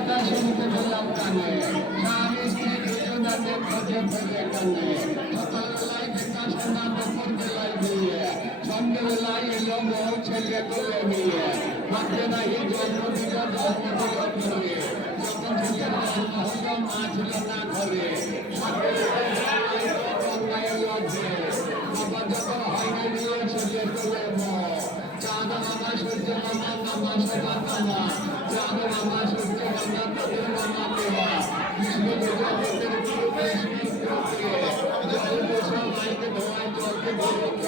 শুনতে পেলাম কানে স্বামী স্ত্রী দুজনাতে খোঁজে খোঁজে কানে সকালবেলায় দেখা শোনা দুপুর বেলায় বিয়ে সন্ধ্যেবেলায় এলো বউ ছেলে কোলে নিয়ে ভাবতে নাহি জন্ম দিল ঘুরে যখন থেকে জন্ম হলো মা ছিল না ঘরে বাবা যখন হয়নি নিয়ে ছেলে কোলে চাঁদ মামা সূর্য মামা মামা সবা মামা চাঁদ মামা সূর্য মামা তাদের মামা দেওয়া বিষ্ণু জগতের গুরু বিষ্ণু জল বসে মাইকে ধোয়ায় জলকে ধরকে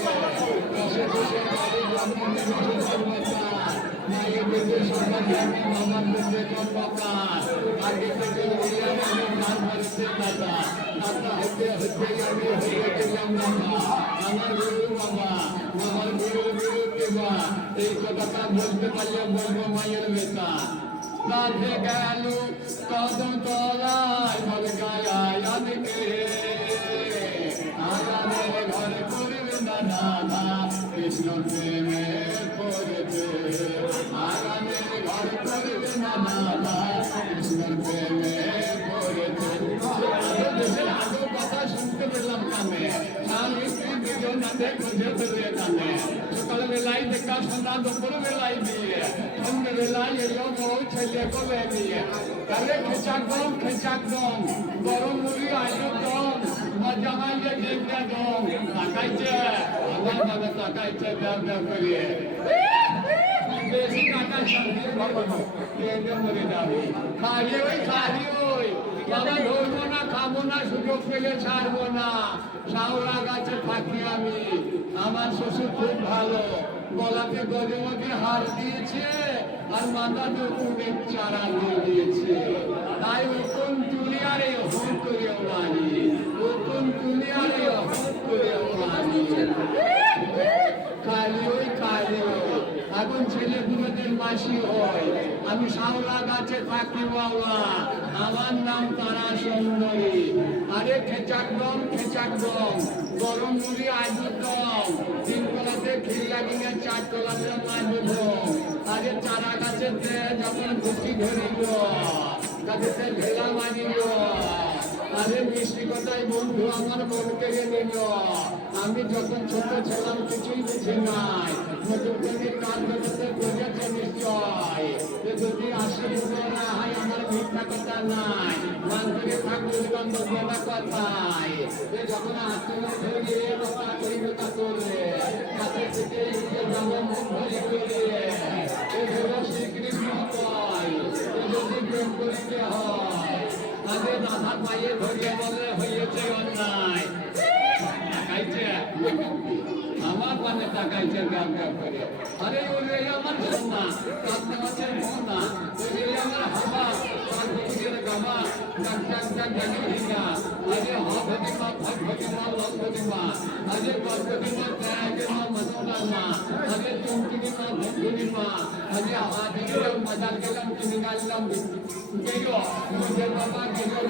রসে বসে বাড়ি জন্মে বসে জন্মকার মায়ের বেঁধে সবাই জানি মামার বেঁধে জন্মকার আগে থেকে হইয়া আমি গান মারতে দাদা দাদা হইতে হইতে আমি হয়ে গেলাম মামা আমার গুরু বাবা আমার গুরু গুরু দেবা এই কথাটা বলতে পারলে বলবো মায়ের বেটা রাধে গেল কদম তলায় বল গায় আনকে আগামে ঘরে করবে না দাদা কৃষ্ণ প্রেমে পড়েছে আগামে ঘরে করবে না দাদা কৃষ্ণ প্রেমে পড়েছে দেশের আগের কথা শুনতে পেলাম কানে স্বামী স্ত্রী দুজনাতে খুঁজে ফেলে কানে সকালবেলায় দেখা শোনা দুপুর বেলায় বিয়ে সন্ধ্যেবেলায় এলো বউ ছেলে কোলে নিয়ে তাহলে খেচাক দম গরম মুড়ি আলুর দম মজা মাইলে ডিমটা দম তাকাইছে আমার মানে তাকাইছে ব্যবসা করিয়ে বেশি টাকা শান্তি মরে যাবে খালি ওই বাবা ধরবো না খাবো না সুযোগ পেলে ছাড়বো না শাওলা গাছে থাকি আমি আমার শ্বশুর খুব ভালো গলাতে গজমতি হার দিয়েছে আর মাথাতে উকুনের চারা দিয়ে দিয়েছে তাই উকুন তুলি আরে হুম করে মানি উকুন তুলি আরে হুম করে মানি খালি ওই এখন ছেলেগুলোদের মাসি হয় আমি শাওলা গাছে থাকি বাবা আমার নাম তারা সুন্দরী আরে খেচাক দম গরম মুড়ি আলুর দম তিনতলাতে খিল লাগিয়ে চারতলাতে মাছুর দম আরে চারা গাছেতে যখন ঘুষি ধরিব গাছেতে ভেলা মারিব আরে মিষ্টি কথায় বন্ধু আমার মন কেড়ে নিল আমি যখন ছোট ছিলাম কিছুই বুঝি নাই নতুন করে কাজ করতে বুঝেছে নিশ্চয় যদি আসে না হয় আমার মিথ্যা কথা নাই মান্তরে ঠাকুর গন্ধ বলা কথায় যখন আসতে ধরে কথা করিবে তা করলে কাছে থেকে যাবো মুখ ভরে করে শ্রীকৃষ্ণ কয় যদি প্রেম করিতে হয় তাদের রাধা পায়ে ধরিয়ে বলে হয়েছে অন্যায় তাকাইছে আমার মানে তাকাইছে গান করে আরে ওরে আমার সোনা কাঁদতে কাছে মোনা ওরে আমার হাবা কাঁদতে গামা ডাক জানি হিঙ্গা আরে হভদিমা ভগবতিমা লভদিমা আরে গর্ভদিমা ত্যাগমা মনোরমা আরে চুমকিমা ভঙ্গুলিমা আরে হাদিমা মজাল গেলাম তুমি গাইলাম গেলো মুজে বাবা গেলো